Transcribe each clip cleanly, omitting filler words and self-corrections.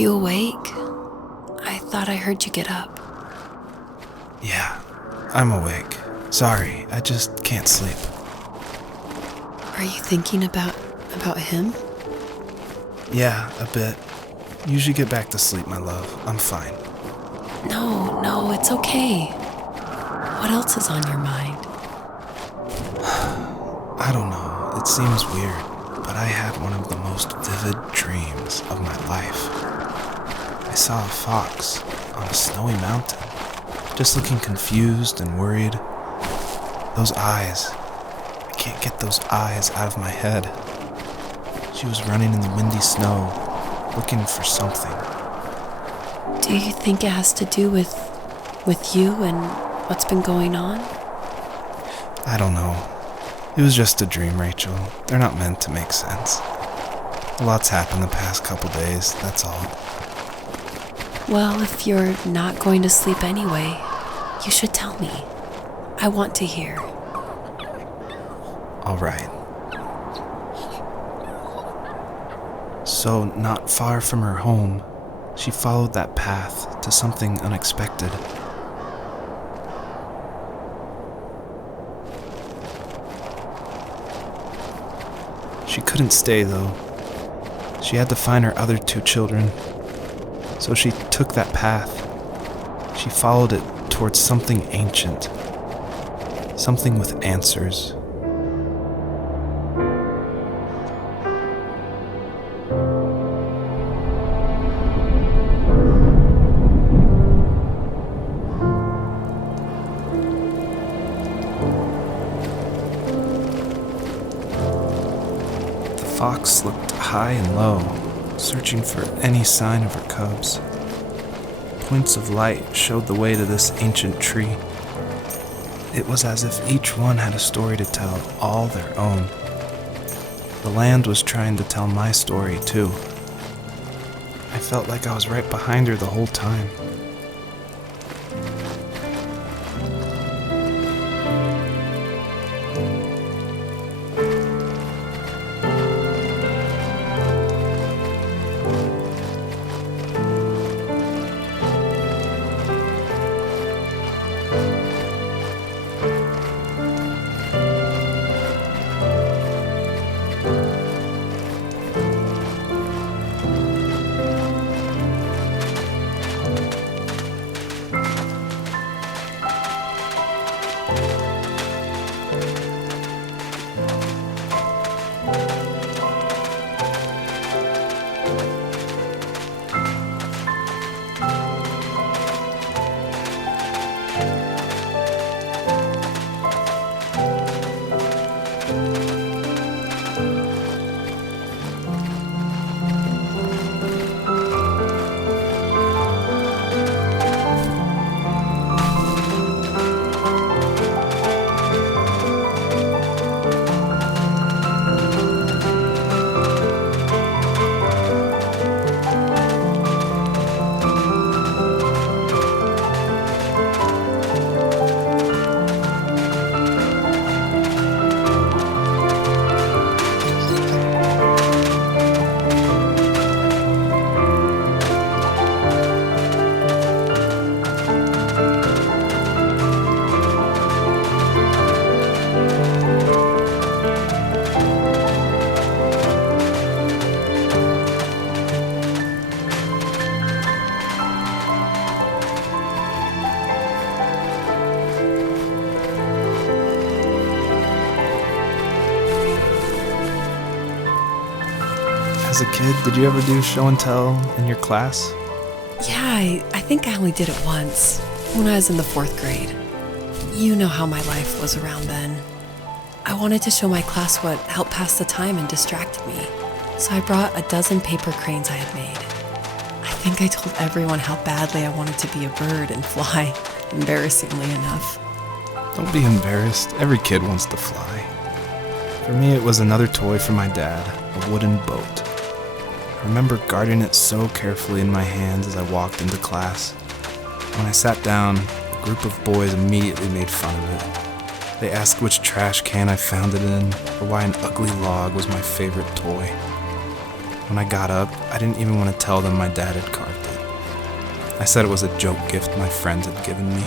you awake? I thought I heard you get up. Yeah, I'm awake. Sorry, I just can't sleep. Are you thinking about him? Yeah, a bit. Usually get back to sleep, my love. I'm fine. No, it's okay. What else is on your mind? I don't know. It seems weird, but I had one of the most vivid dreams of my life. I saw a fox on a snowy mountain, just looking confused and worried. Those eyes. I can't get those eyes out of my head. She was running in the windy snow, looking for something. Do you think it has to do with you and what's been going on? I don't know. It was just a dream, Rachel. They're not meant to make sense. A lot's happened the past couple days, that's all. Well, if you're not going to sleep anyway, you should tell me. I want to hear. All right. So, not far from her home, she followed that path to something unexpected. She couldn't stay, though. She had to find her other 2 children. So she took that path. She followed it towards something ancient. Something with answers. The fox looked high and low, searching for any sign of her cubs. Points of light showed the way to this ancient tree. It was as if each one had a story to tell, all their own. The land was trying to tell my story, too. I felt like I was right behind her the whole time. As a kid, did you ever do show and tell in your class? Yeah, I think I only did it once, when I was in the 4th grade. You know how my life was around then. I wanted to show my class what helped pass the time and distracted me, so I brought a dozen paper cranes I had made. I think I told everyone how badly I wanted to be a bird and fly, embarrassingly enough. Don't be embarrassed. Every kid wants to fly. For me, it was another toy from my dad, a wooden boat. I remember guarding it so carefully in my hands as I walked into class. When I sat down, a group of boys immediately made fun of it. They asked which trash can I found it in, or why an ugly log was my favorite toy. When I got up, I didn't even want to tell them my dad had carved it. I said it was a joke gift my friends had given me.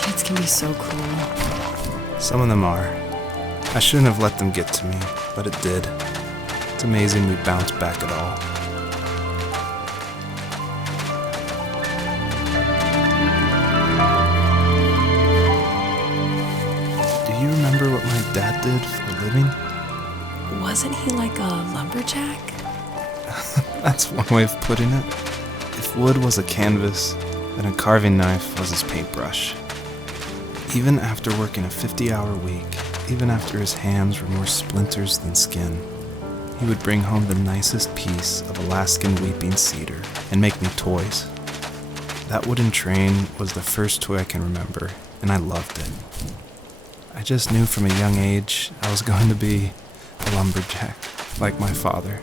Kids can be so cruel. Some of them are. I shouldn't have let them get to me, but it did. It's amazing we bounced back at all. Do you remember what my dad did for a living? Wasn't he like a lumberjack? That's one way of putting it. If wood was a canvas, then a carving knife was his paintbrush. Even after working a 50-hour week, even after his hands were more splinters than skin, he would bring home the nicest piece of Alaskan weeping cedar and make me toys. That wooden train was the first toy I can remember, and I loved it. I just knew from a young age I was going to be a lumberjack, like my father.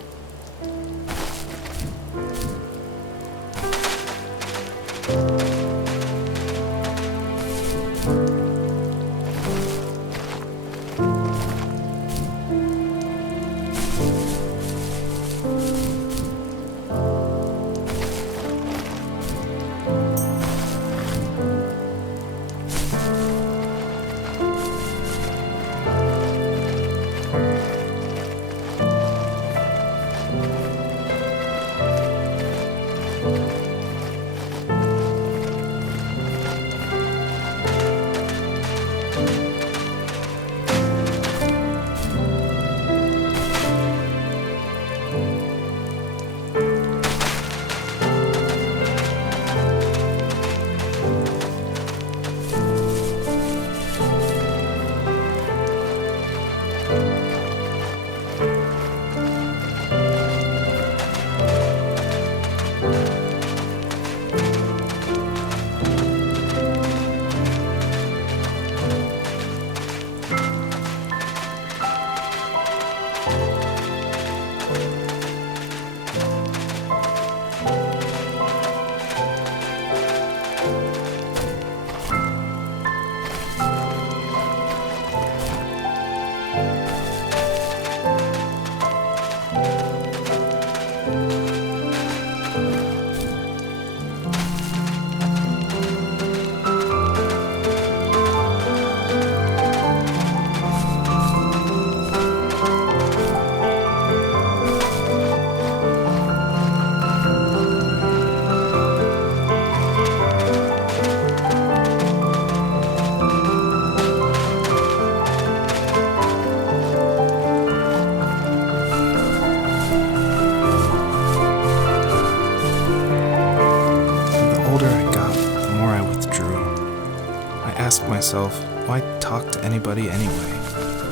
Asked myself, why talk to anybody anyway?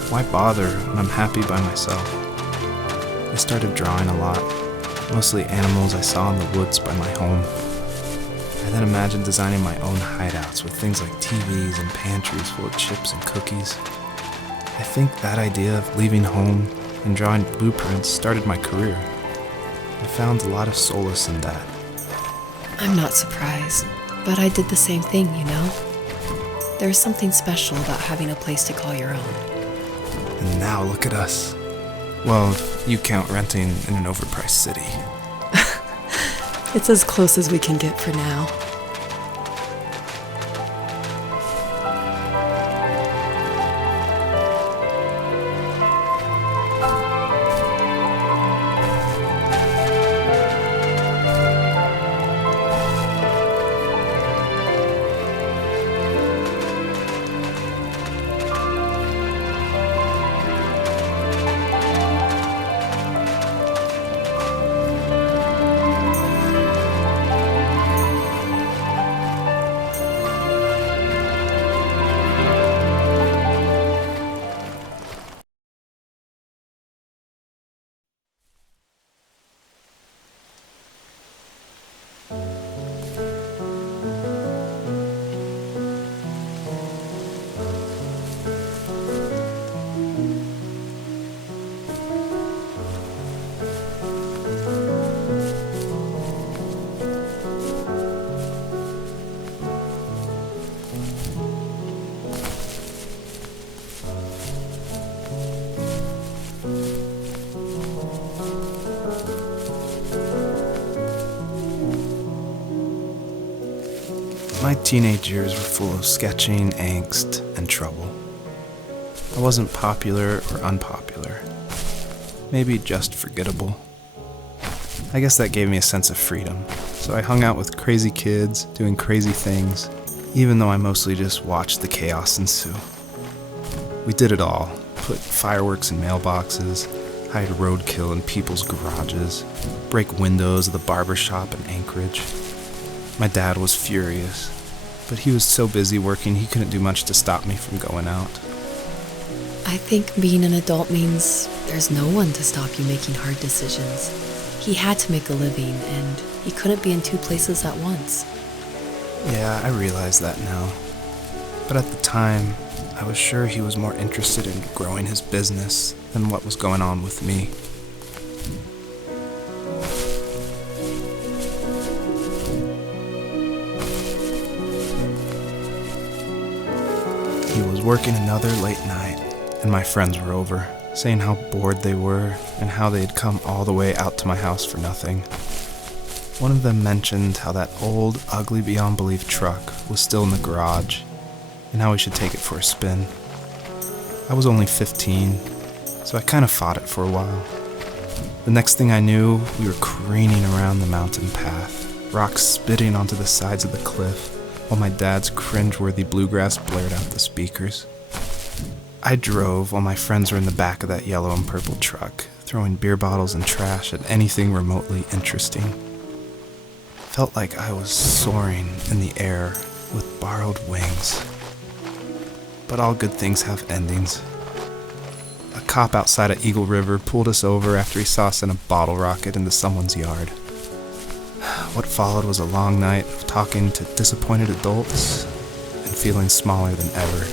Why bother when I'm happy by myself? I started drawing a lot, mostly animals I saw in the woods by my home. I then imagined designing my own hideouts with things like TVs and pantries full of chips and cookies. I think that idea of leaving home and drawing blueprints started my career. I found a lot of solace in that. I'm not surprised, but I did the same thing, you know? There's something special about having a place to call your own. And now look at us. Well, if you count renting in an overpriced city. It's as close as we can get for now. My teenage years were full of sketching, angst, and trouble. I wasn't popular or unpopular. Maybe just forgettable. I guess that gave me a sense of freedom, so I hung out with crazy kids, doing crazy things, even though I mostly just watched the chaos ensue. We did it all. Put fireworks in mailboxes, hide roadkill in people's garages, break windows of the barber shop in Anchorage. My dad was furious, but he was so busy working he couldn't do much to stop me from going out. I think being an adult means there's no one to stop you making hard decisions. He had to make a living, and he couldn't be in two places at once. Yeah, I realize that now. But at the time, I was sure he was more interested in growing his business than what was going on with me. He was working another late night, and my friends were over, saying how bored they were and how they had come all the way out to my house for nothing. One of them mentioned how that old, ugly beyond belief truck was still in the garage, and how we should take it for a spin. I was only 15, so I kind of fought it for a while. The next thing I knew, we were careening around the mountain path, rocks spitting onto the sides of the cliff, while my dad's cringeworthy bluegrass blared out the speakers. I drove while my friends were in the back of that yellow and purple truck, throwing beer bottles and trash at anything remotely interesting. Felt like I was soaring in the air with borrowed wings. But all good things have endings. A cop outside of Eagle River pulled us over after he saw us in a bottle rocket into someone's yard. What followed was a long night of talking to disappointed adults and feeling smaller than ever.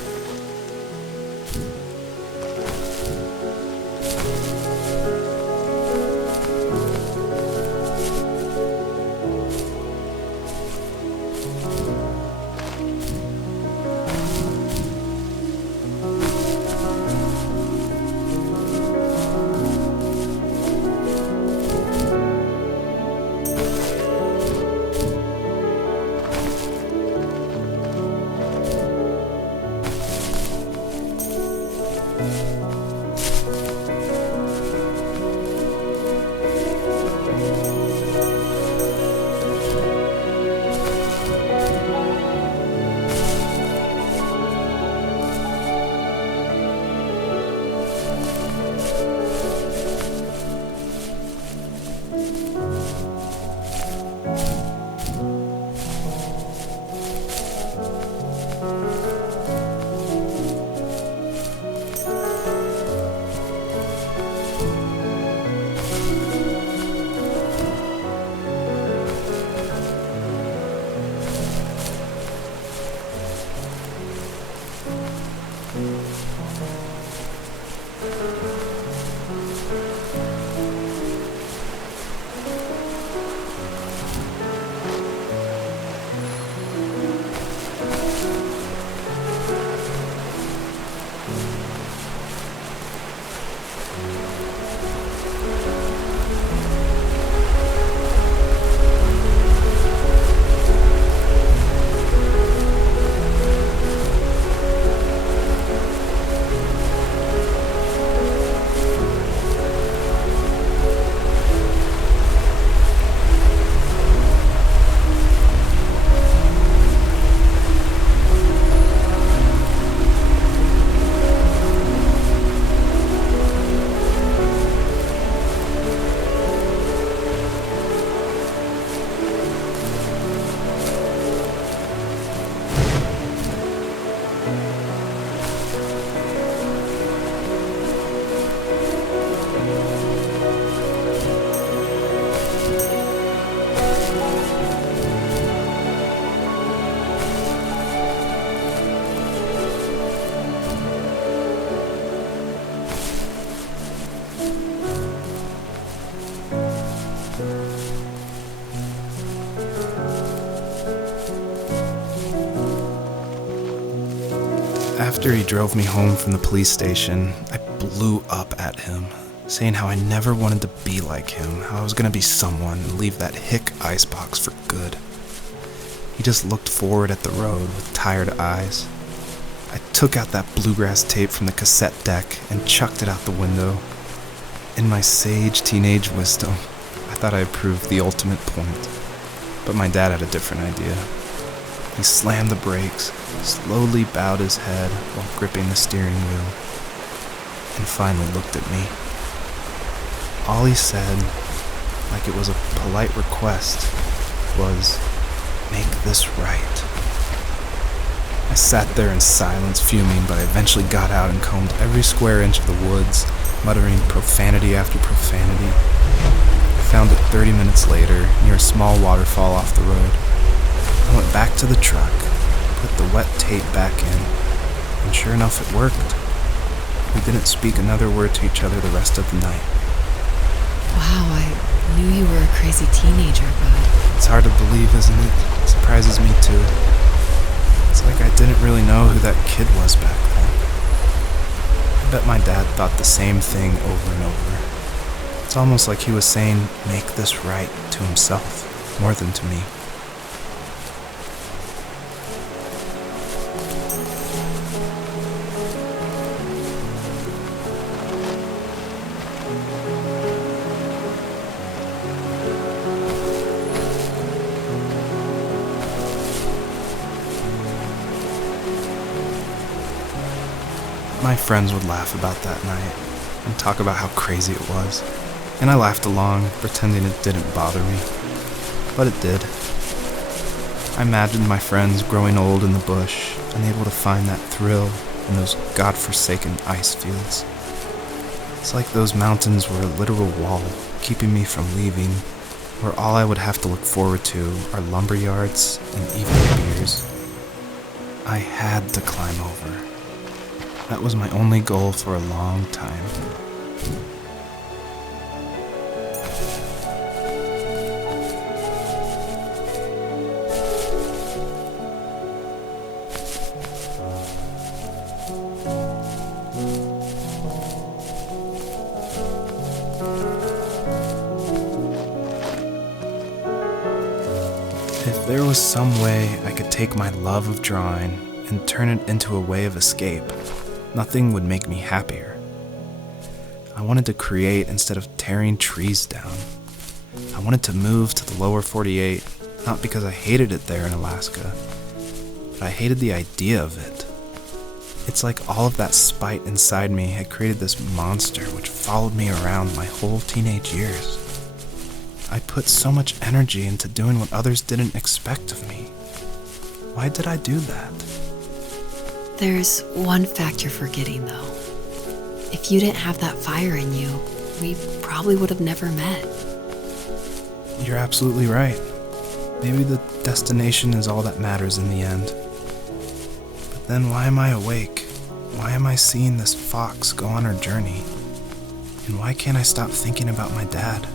After he drove me home from the police station, I blew up at him, saying how I never wanted to be like him, how I was going to be someone and leave that hick icebox for good. He just looked forward at the road with tired eyes. I took out that bluegrass tape from the cassette deck and chucked it out the window. In my sage teenage wisdom, I thought I proved the ultimate point. But my dad had a different idea. He slammed the brakes, slowly bowed his head while gripping the steering wheel, and finally looked at me. All he said, like it was a polite request, was, "Make this right." I sat there in silence, fuming, but I eventually got out and combed every square inch of the woods, muttering profanity after profanity. I found it 30 minutes later, near a small waterfall off the road. I went back to the truck, put the wet tape back in, and sure enough it worked. We didn't speak another word to each other the rest of the night. Wow, I knew you were a crazy teenager, but... It's hard to believe, isn't it? It surprises me too. It's like I didn't really know who that kid was back then. I bet my dad thought the same thing over and over. It's almost like he was saying, "Make this right," to himself, more than to me. My friends would laugh about that night and talk about how crazy it was, and I laughed along, pretending it didn't bother me. But it did. I imagined my friends growing old in the bush, unable to find that thrill in those godforsaken ice fields. It's like those mountains were a literal wall, keeping me from leaving, where all I would have to look forward to are lumber yards and evening beers. I had to climb over. That was my only goal for a long time. If there was some way I could take my love of drawing and turn it into a way of escape, nothing would make me happier. I wanted to create instead of tearing trees down. I wanted to move to the lower 48, not because I hated it there in Alaska, but I hated the idea of it. It's like all of that spite inside me had created this monster which followed me around my whole teenage years. I put so much energy into doing what others didn't expect of me. Why did I do that? There's one fact you're forgetting, though. If you didn't have that fire in you, we probably would have never met. You're absolutely right. Maybe the destination is all that matters in the end. But then why am I awake? Why am I seeing this fox go on her journey? And why can't I stop thinking about my dad?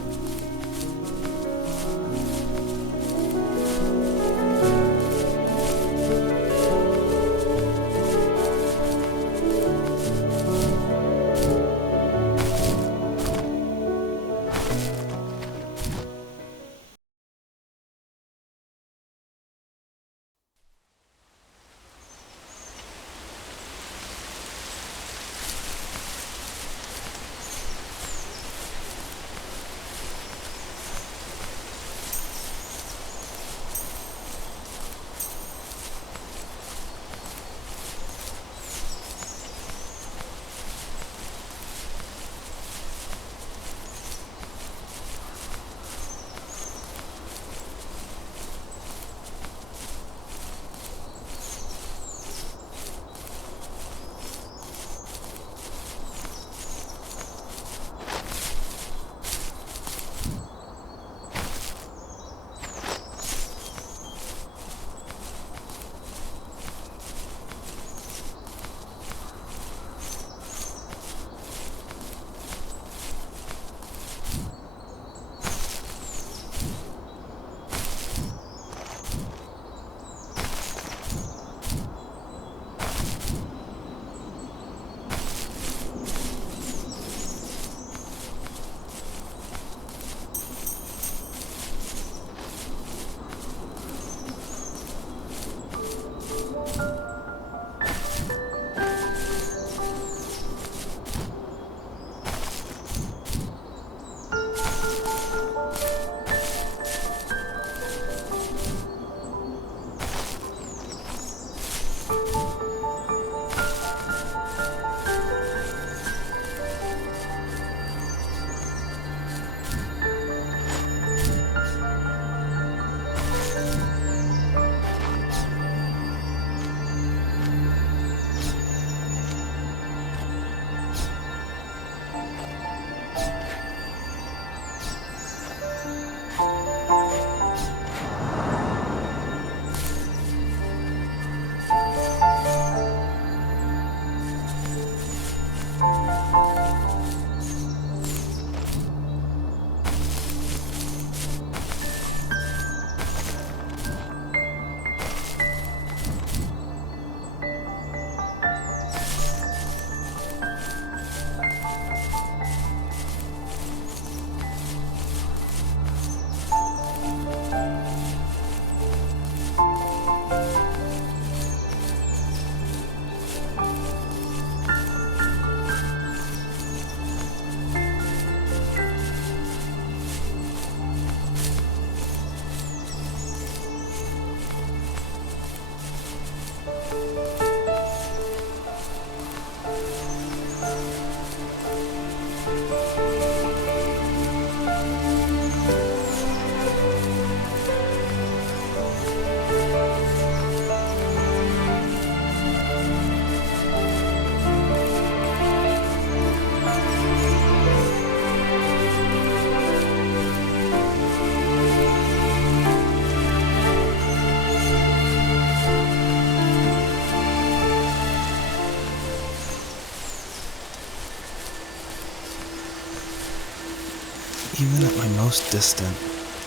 Even at my most distant,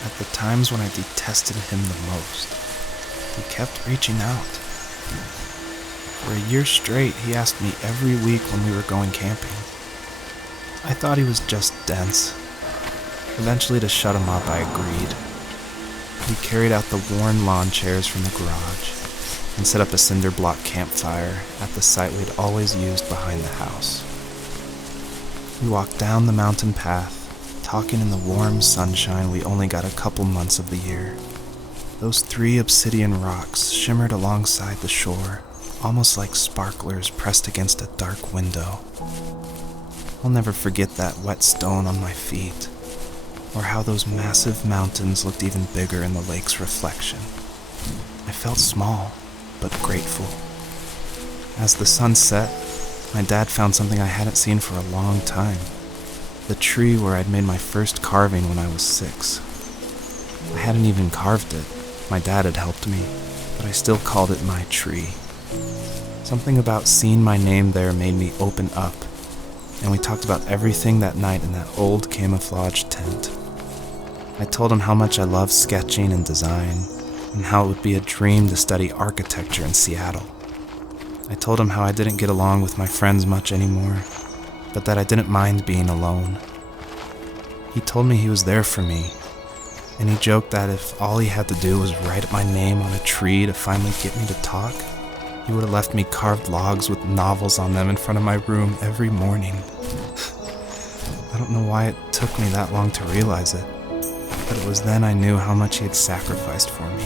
at the times when I detested him the most, he kept reaching out. For a year straight, he asked me every week when we were going camping. I thought he was just dense. Eventually, to shut him up, I agreed. We carried out the worn lawn chairs from the garage and set up a cinder block campfire at the site we'd always used behind the house. We walked down the mountain path, talking in the warm sunshine we only got a couple months of the year. Those 3 obsidian rocks shimmered alongside the shore, almost like sparklers pressed against a dark window. I'll never forget that wet stone on my feet, or how those massive mountains looked even bigger in the lake's reflection. I felt small, but grateful. As the sun set, my dad found something I hadn't seen for a long time. The tree where I'd made my first carving when I was 6. I hadn't even carved it. My dad had helped me, but I still called it my tree. Something about seeing my name there made me open up, and we talked about everything that night in that old camouflage tent. I told him how much I loved sketching and design, and how it would be a dream to study architecture in Seattle. I told him how I didn't get along with my friends much anymore, but that I didn't mind being alone. He told me he was there for me, and he joked that if all he had to do was write my name on a tree to finally get me to talk, he would have left me carved logs with novels on them in front of my room every morning. I don't know why it took me that long to realize it, but it was then I knew how much he had sacrificed for me.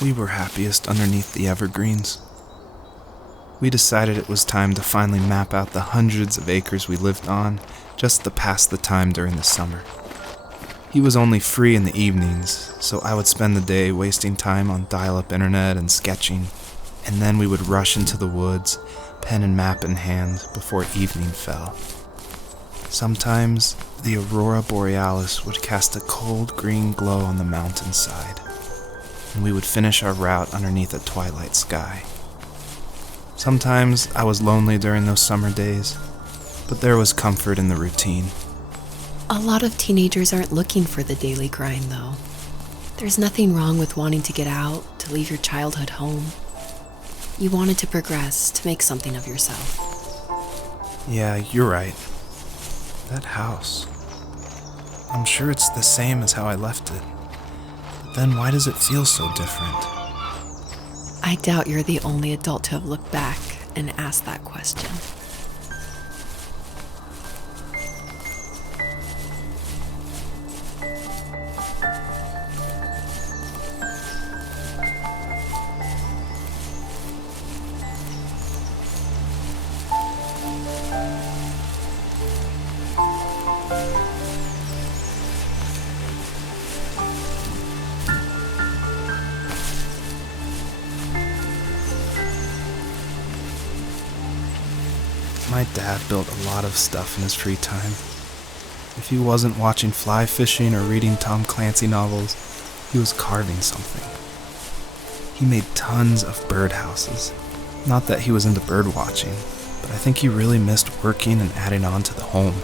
We were happiest underneath the evergreens. We decided it was time to finally map out the hundreds of acres we lived on just to pass the time during the summer. He was only free in the evenings, so I would spend the day wasting time on dial-up internet and sketching. And then we would rush into the woods, pen and map in hand, before evening fell. Sometimes, the aurora borealis would cast a cold green glow on the mountainside, and we would finish our route underneath a twilight sky. Sometimes I was lonely during those summer days, but there was comfort in the routine. A lot of teenagers aren't looking for the daily grind, though. There's nothing wrong with wanting to get out, to leave your childhood home. You wanted to progress, to make something of yourself. Yeah, you're right. That house. I'm sure it's the same as how I left it. But then why does it feel so different? I doubt you're the only adult to have looked back and asked that question. My dad built a lot of stuff in his free time. If he wasn't watching fly fishing or reading Tom Clancy novels, he was carving something. He made tons of birdhouses. Not that he was into bird watching, but I think he really missed working and adding on to the home.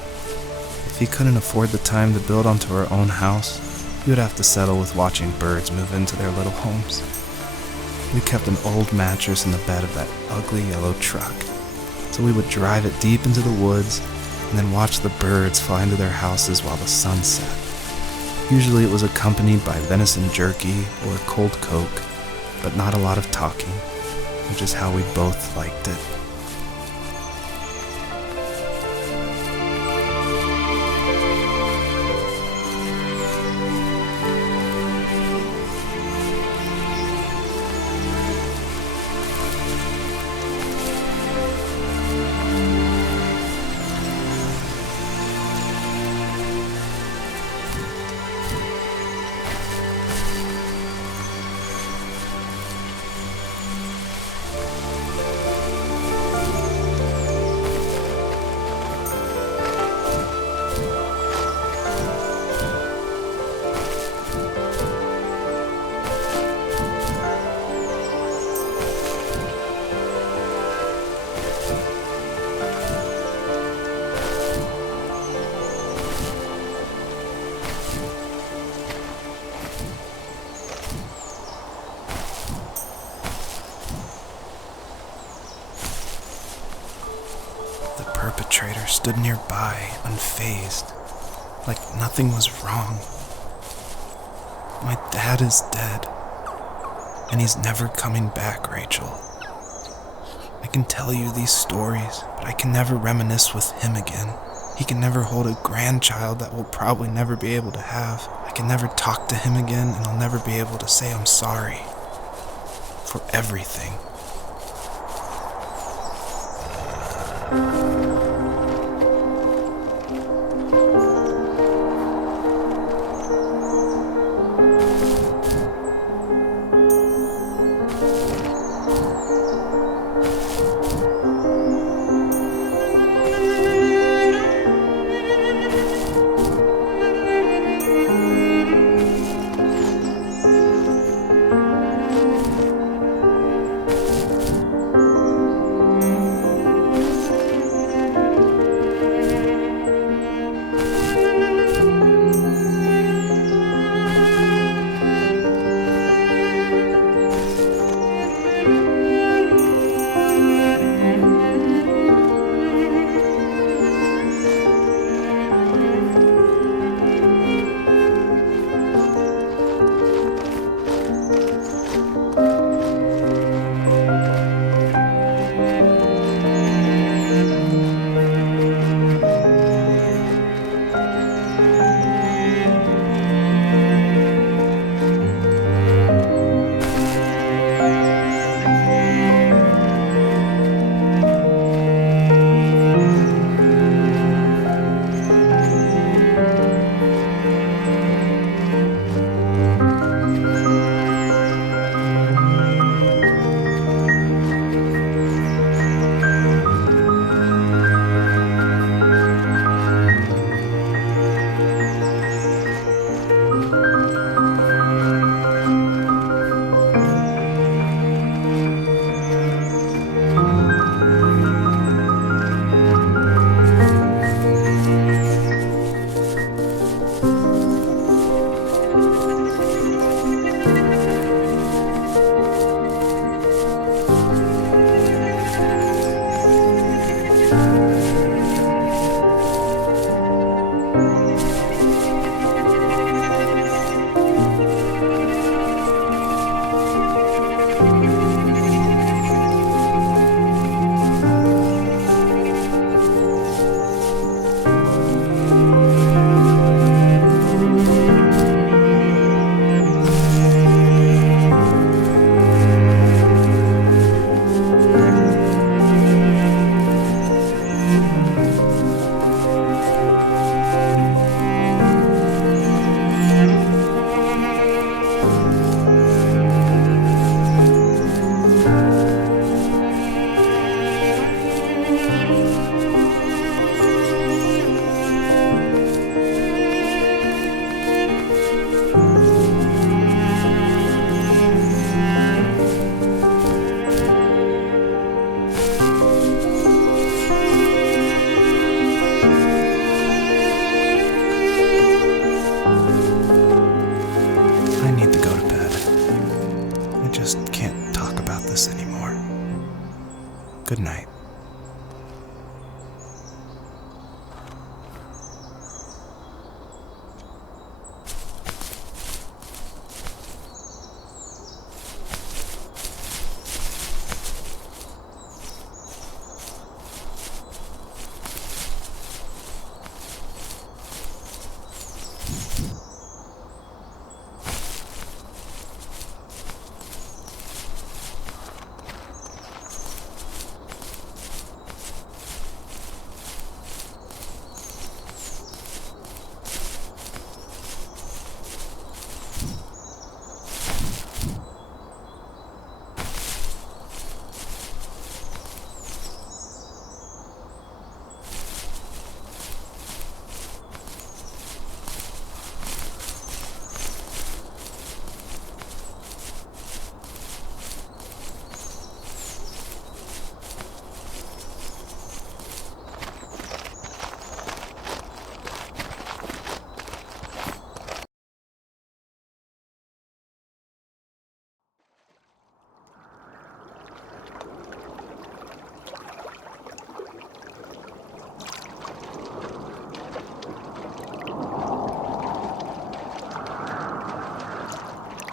If he couldn't afford the time to build onto our own house, he would have to settle with watching birds move into their little homes. We kept an old mattress in the bed of that ugly yellow truck, so we would drive it deep into the woods and then watch the birds fly into their houses while the sun set. Usually it was accompanied by venison jerky or cold Coke, but not a lot of talking, which is how we both liked it. The perpetrator stood nearby, unfazed, like nothing was wrong. My dad is dead, and he's never coming back, Rachel. I can tell you these stories, but I can never reminisce with him again. He can never hold a grandchild that we'll probably never be able to have. I can never talk to him again, and I'll never be able to say I'm sorry for everything. Good night.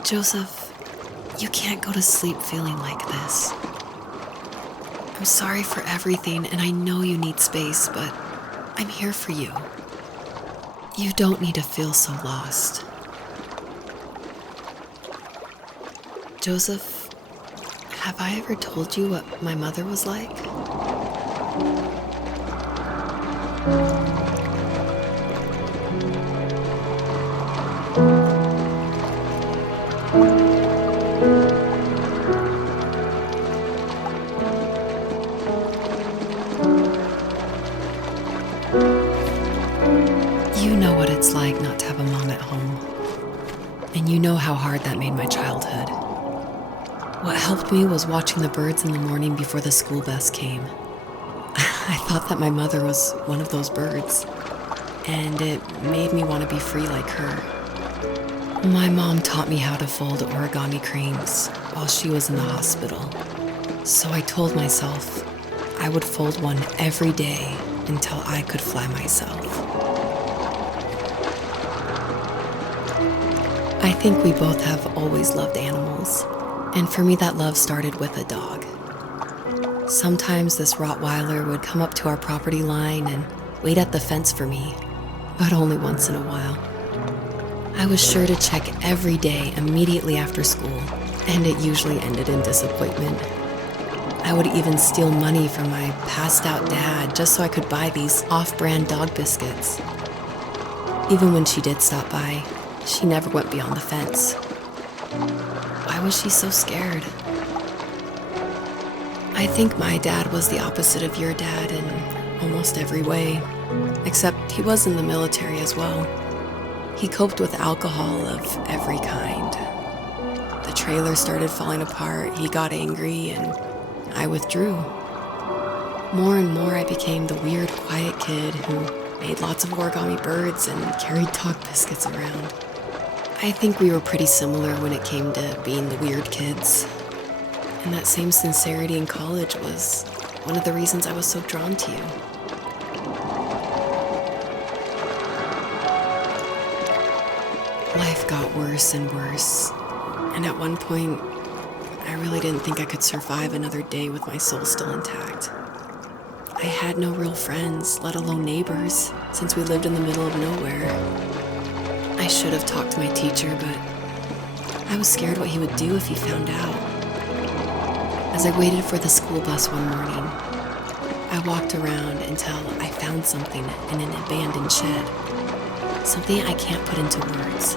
Joseph, you can't go to sleep feeling like this. I'm sorry for everything, and I know you need space, but I'm here for you. You don't need to feel so lost. Joseph, have I ever told you what my mother was like? You know what it's like not to have a mom at home. And you know how hard that made my childhood. What helped me was watching the birds in the morning before the school bus came. I thought that my mother was one of those birds, and it made me want to be free like her. My mom taught me how to fold origami cranes while she was in the hospital. So I told myself I would fold one every day until I could fly myself. I think we both have always loved animals, and for me that love started with a dog. Sometimes this Rottweiler would come up to our property line and wait at the fence for me, but only once in a while. I was sure to check every day immediately after school, and it usually ended in disappointment. I would even steal money from my passed-out dad just so I could buy these off-brand dog biscuits. Even when she did stop by, she never went beyond the fence. Why was she so scared? I think my dad was the opposite of your dad in almost every way, except he was in the military as well. He coped with alcohol of every kind. The trailer started falling apart, he got angry, and I withdrew. More and more, I became the weird, quiet kid who made lots of origami birds and carried dog biscuits around. I think we were pretty similar when it came to being the weird kids. And that same sincerity in college was one of the reasons I was so drawn to you. Life got worse and worse. And at one point, I really didn't think I could survive another day with my soul still intact. I had no real friends, let alone neighbors, since we lived in the middle of nowhere. I should have talked to my teacher, but I was scared what he would do if he found out. As I waited for the school bus one morning, I walked around until I found something in an abandoned shed. Something I can't put into words.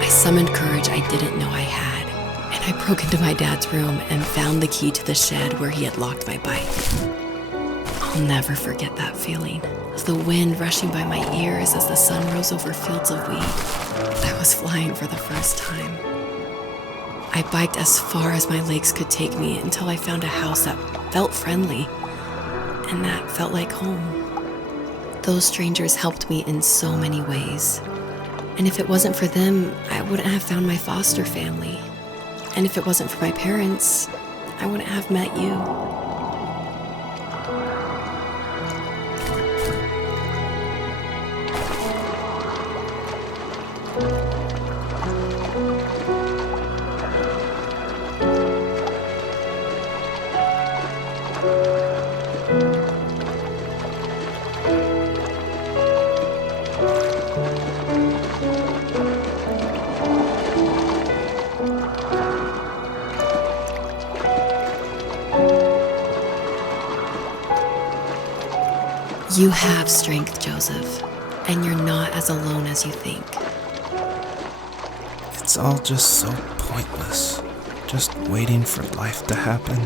I summoned courage I didn't know I had, and I broke into my dad's room and found the key to the shed where he had locked my bike. I'll never forget that feeling of the wind rushing by my ears as the sun rose over fields of wheat. I was flying for the first time. I biked as far as my legs could take me until I found a house that felt friendly and that felt like home. Those strangers helped me in so many ways. And if it wasn't for them, I wouldn't have found my foster family. And if it wasn't for my parents, I wouldn't have met you. You have strength, Joseph, and you're not as alone as you think. It's all just so pointless, just waiting for life to happen.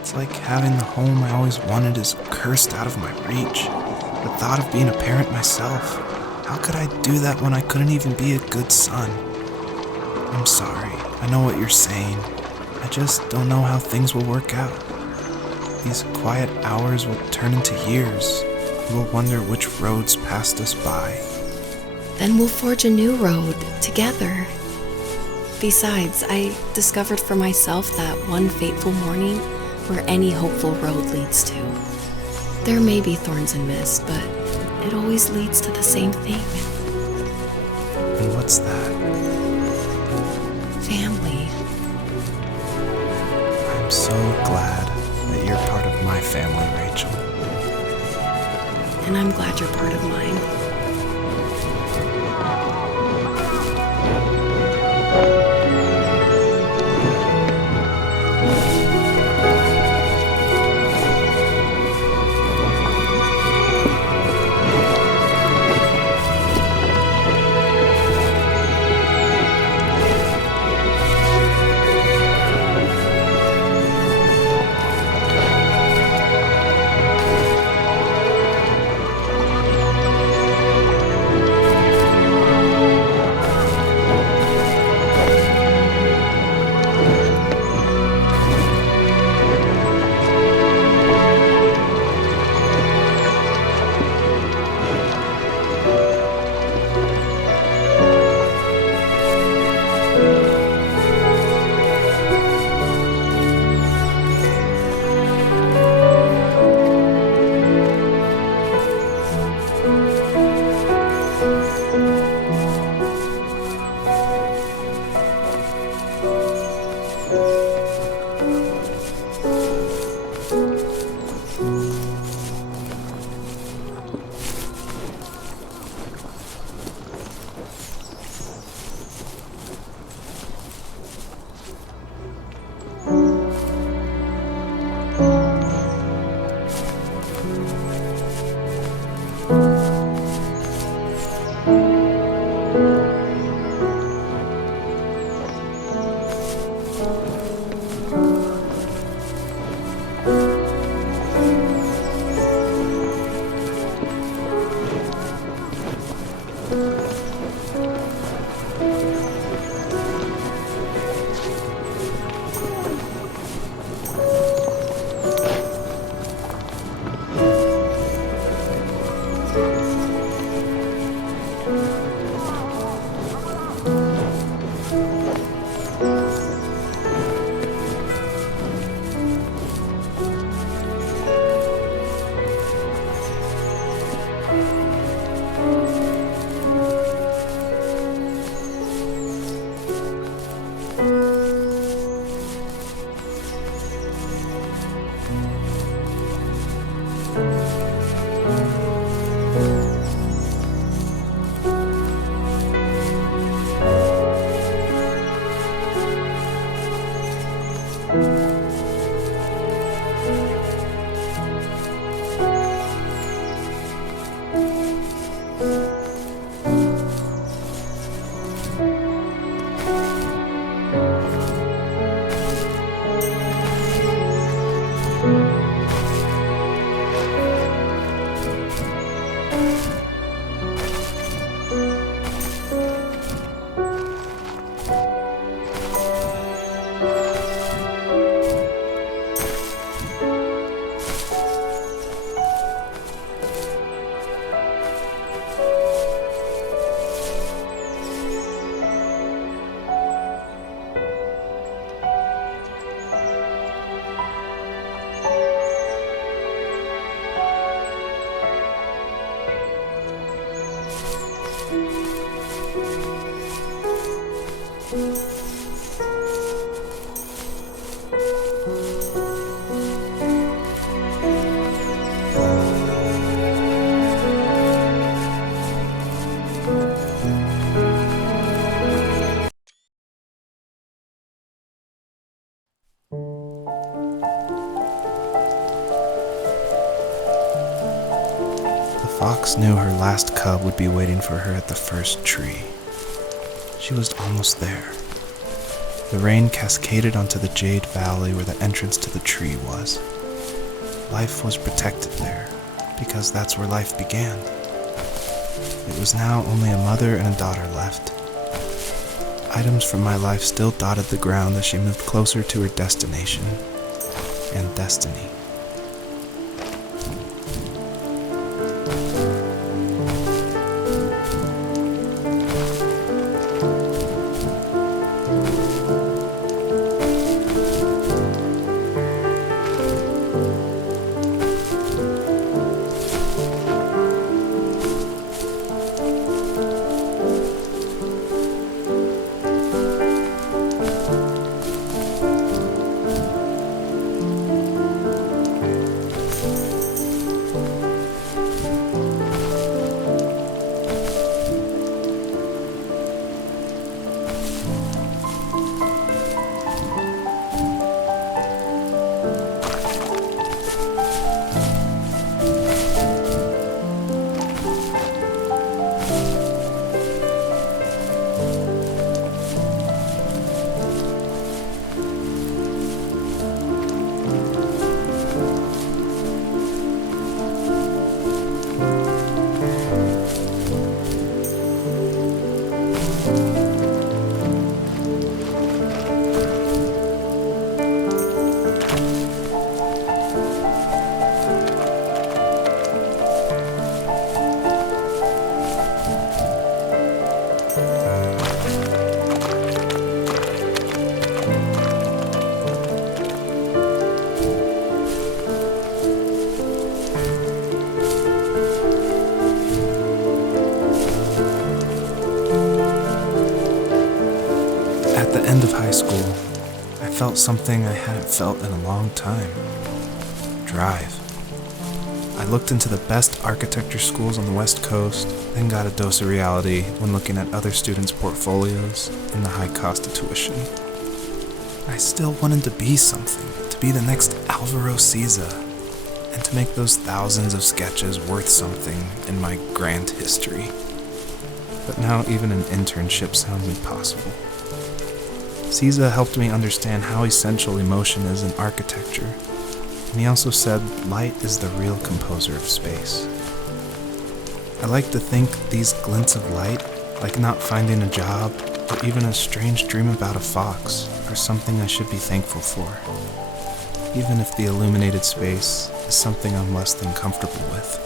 It's like having the home I always wanted is cursed out of my reach. The thought of being a parent myself, how could I do that when I couldn't even be a good son? I'm sorry, I know what you're saying. I just don't know how things will work out. These quiet hours will turn into years. We'll wonder which roads passed us by. Then we'll forge a new road together. Besides, I discovered for myself that one fateful morning where any hopeful road leads to. There may be thorns and mist, but it always leads to the same thing. And what's that? Family. I'm so glad that you're part of my family, Rachel. And I'm glad you're part of mine. fox knew her last cub would be waiting for her at the first tree. She was almost there. The rain cascaded onto the jade valley where the entrance to the tree was. Life was protected there, because that's where life began. It was now only a mother and a daughter left. Items from my life still dotted the ground as she moved closer to her destination and destiny. At the end of high school, I felt something I hadn't felt in a long time. Drive. I looked into the best architecture schools on the West Coast, then got a dose of reality when looking at other students' portfolios and the high cost of tuition. I still wanted to be something, to be the next Alvaro Siza, and to make those thousands of sketches worth something in my grand history. But now even an internship sounds impossible. Siza helped me understand how essential emotion is in architecture, and he also said light is the real composer of space. I like to think these glints of light, like not finding a job, or even a strange dream about a fox, are something I should be thankful for, even if the illuminated space is something I'm less than comfortable with.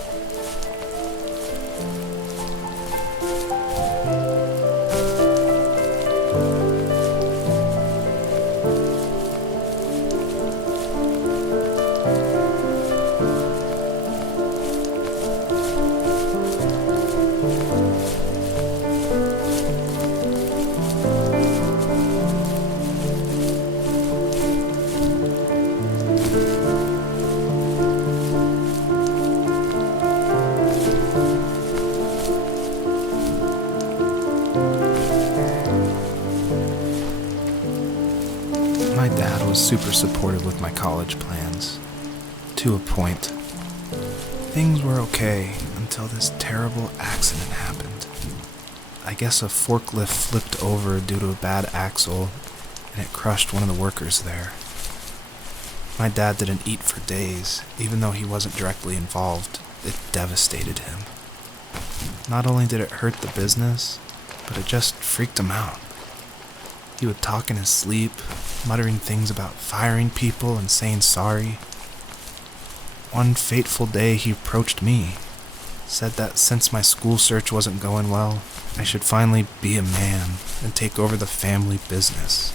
My dad was super supportive with my college plans, to a point. Things were okay until this terrible accident happened. I guess a forklift flipped over due to a bad axle, and it crushed one of the workers there. My dad didn't eat for days, even though he wasn't directly involved. It devastated him. Not only did it hurt the business, but it just freaked him out. He would talk in his sleep, muttering things about firing people and saying sorry. One fateful day he approached me, said that since my school search wasn't going well, I should finally be a man and take over the family business.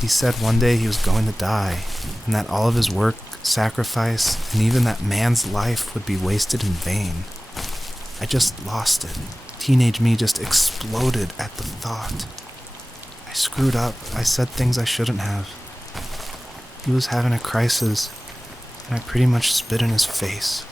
He said one day he was going to die, and that all of his work, sacrifice, and even that man's life would be wasted in vain. I just lost it. Teenage me just exploded at the thought. I screwed up. I said things I shouldn't have. He was having a crisis, and I pretty much spit in his face.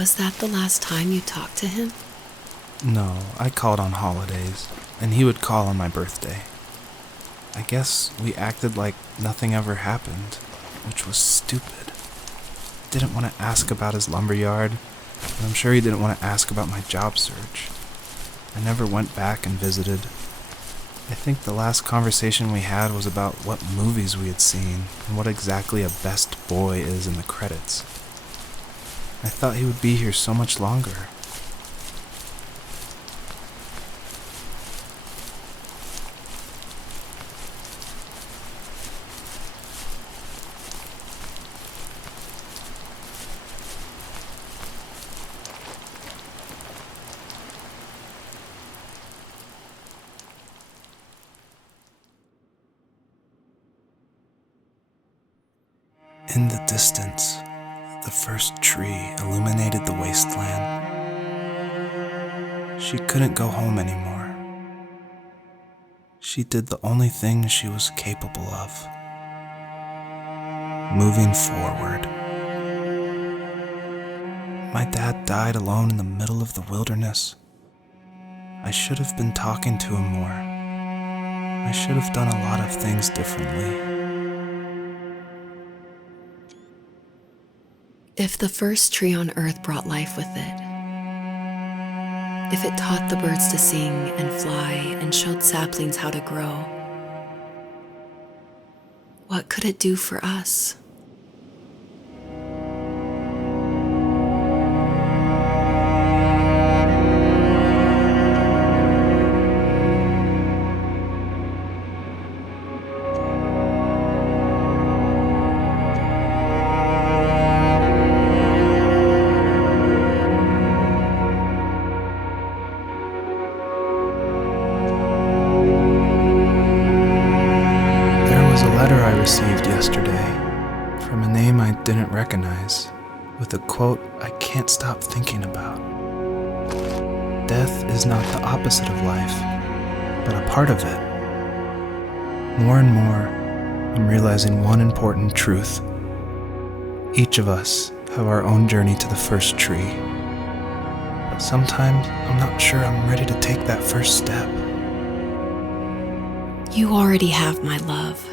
Was that the last time you talked to him? No, I called on holidays, and he would call on my birthday. I guess we acted like nothing ever happened, which was stupid. Didn't want to ask about his lumberyard, and I'm sure he didn't want to ask about my job search. I never went back and visited. I think the last conversation we had was about what movies we had seen and what exactly a best boy is in the credits. I thought he would be here so much longer. In the distance, the first tree illuminated the wasteland. She couldn't go home anymore. She did the only thing she was capable of: moving forward. My dad died alone in the middle of the wilderness. I should have been talking to him more. I should have done a lot of things differently. If the first tree on earth brought life with it, if it taught the birds to sing and fly and showed saplings how to grow, what could it do for us? I received yesterday from a name I didn't recognize, with a quote I can't stop thinking about. Death is not the opposite of life, but a part of it. More and more, I'm realizing one important truth. Each of us have our own journey to the first tree, but sometimes I'm not sure I'm ready to take that first step. You already have my love.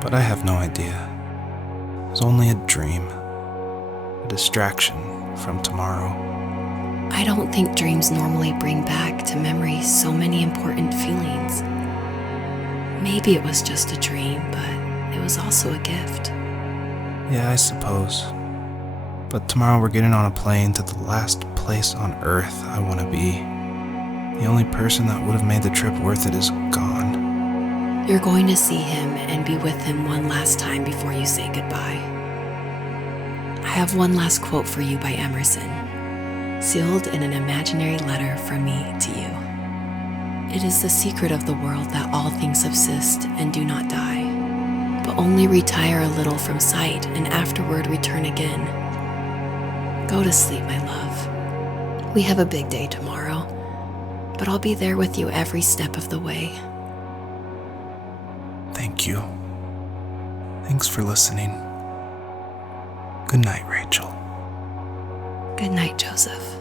But I have no idea. It was only a dream, a distraction from tomorrow. I don't think dreams normally bring back to memory so many important feelings. Maybe it was just a dream, but it was also a gift. Yeah, I suppose. But tomorrow we're getting on a plane to the last place on Earth I want to be. The only person that would have made the trip worth it is gone. You're going to see him and be with him one last time before you say goodbye. I have one last quote for you by Emerson, sealed in an imaginary letter from me to you. It is the secret of the world that all things subsist and do not die, but only retire a little from sight and afterward return again. Go to sleep, my love. We have a big day tomorrow, but I'll be there with you every step of the way. Thank you. Thanks for listening. Good night, Rachel. Good night, Joseph.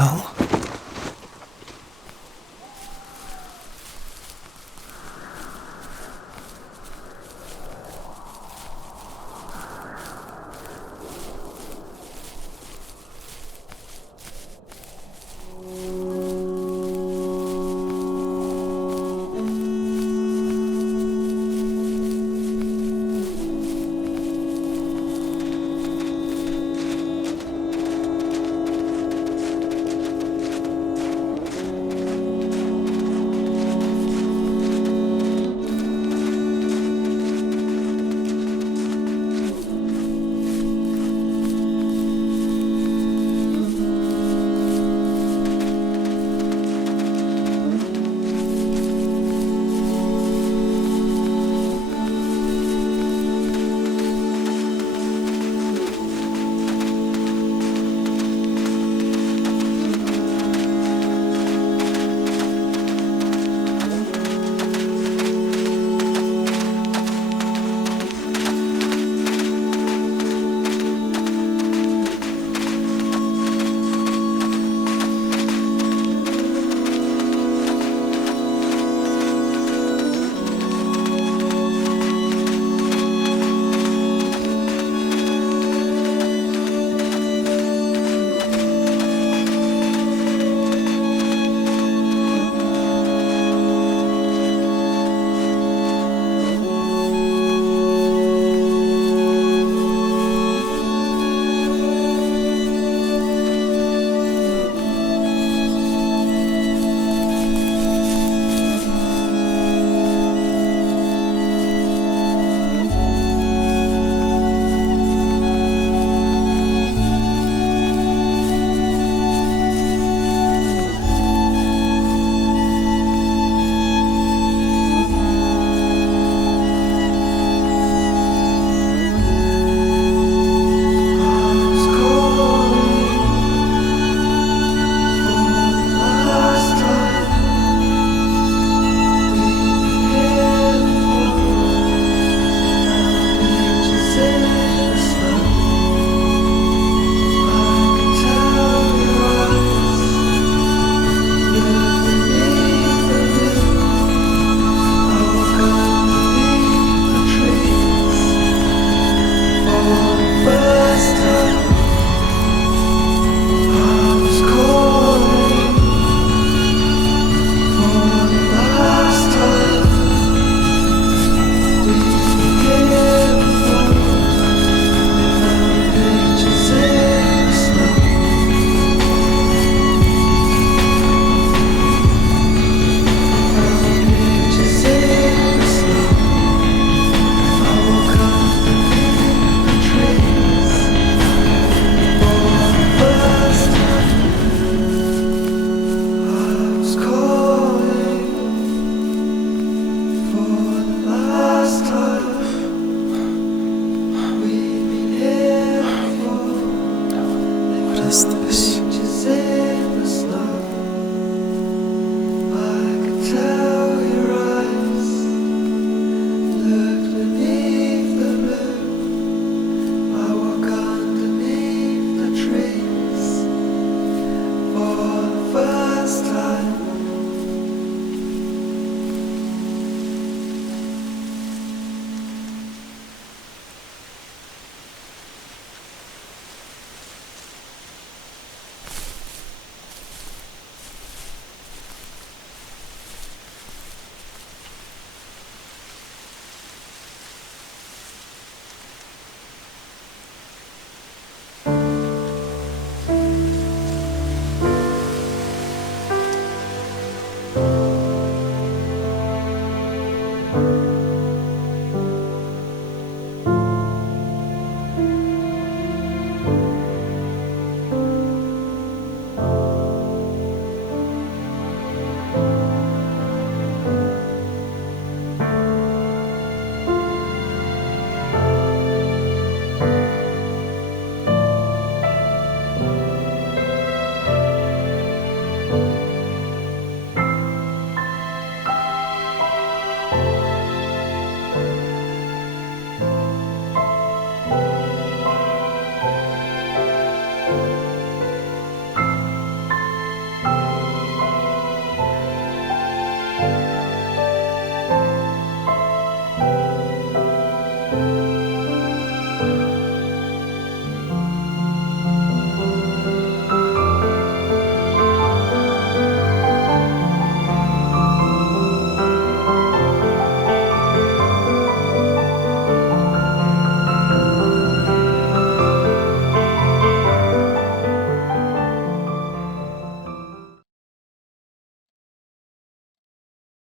hell?